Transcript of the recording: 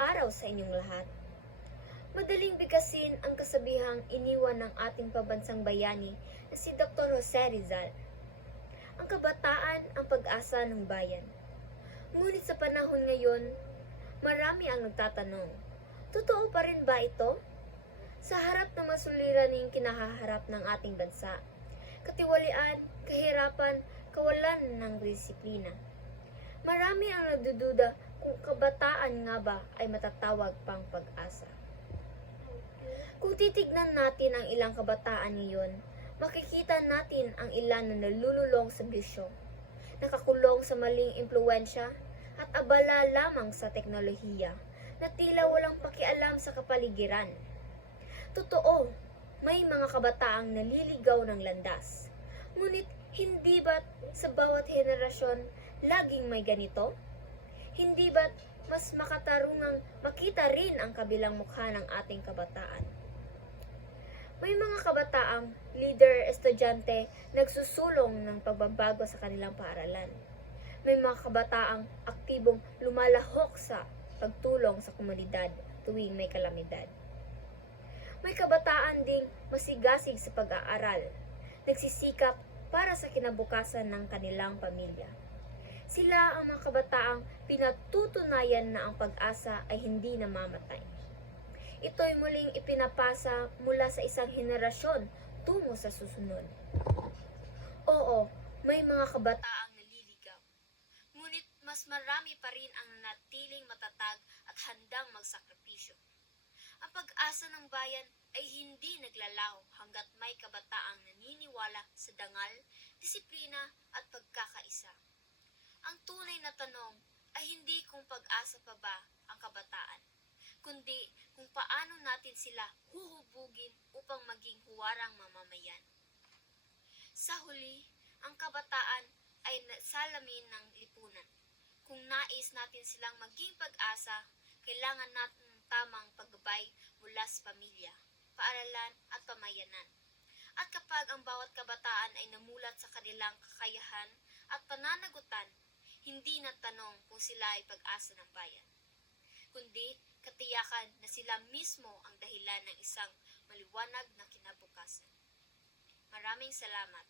araw sa inyong lahat. Madaling bigkasin ang kasabihang iniwan ng ating pabansang bayani na si Dr. Jose Rizal. Ang kabataan ang pag-asa ng bayan. Ngunit sa panahon ngayon, marami ang nagtatanong, totoo pa rin ba ito? Sa harap ng masuliraning kinahaharap ng ating bansa, katiwalian, kahirapan, kawalan ng disiplina. Marami ang nagdududa kung kabataan nga ba ay matatawag pang pag-asa. Kung titignan natin ang ilang kabataan ngayon, makikita natin ang ilan na nalululong sa bisyo, nakakulong sa maling impluensya at abala lamang sa teknolohiya na tila walang pakialam sa kapaligiran. Totoo, may mga kabataang naliligaw ng landas. Ngunit hindi ba't sa bawat henerasyon laging may ganito? Hindi ba't mas makatarungang makita rin ang kabilang mukha ng ating kabataan? May mga kabataang leader, estudyante, nagsusulong ng pagbabago sa kanilang paaralan. May mga kabataang aktibong lumalahok sa pagtulong sa komunidad tuwing may kalamidad. May kabataan ding masigasig sa pag-aaral, nagsisikap para sa kinabukasan ng kanilang pamilya. Sila ang mga kabataang pinatutunayan na ang pag-asa ay hindi namamatay. Ito'y muling ipinapasa mula sa isang henerasyon tungo sa susunod. Oo, may mga kabataang naliligaw. Ngunit mas marami pa rin ang nanatiling matatag at handang magsakripisyo. Ang pag-asa ng bayan ay hindi naglalaho hanggat may kabataang naniniwala sa dangal, disiplina at pagkakaisa. Ang tunay na tanong ay hindi kung pag-asa pa ba ang kabataan, kundi kung paano natin sila huhubugin upang maging huwarang mamamayan. Sa huli, ang kabataan ay salamin ng lipunan. Kung nais natin silang maging pag-asa, kailangan natin ng tamang paggabay mula sa pamilya, paaralan at pamayanan. At kapag ang bawat kabataan ay namulat sa kanilang kakayahan at pananagutan, hindi na tanong kung sila ay pag-asa ng bayan, kundi katiyakan na sila mismo ang dahilan ng isang maliwanag na kinabukasan. Maraming salamat.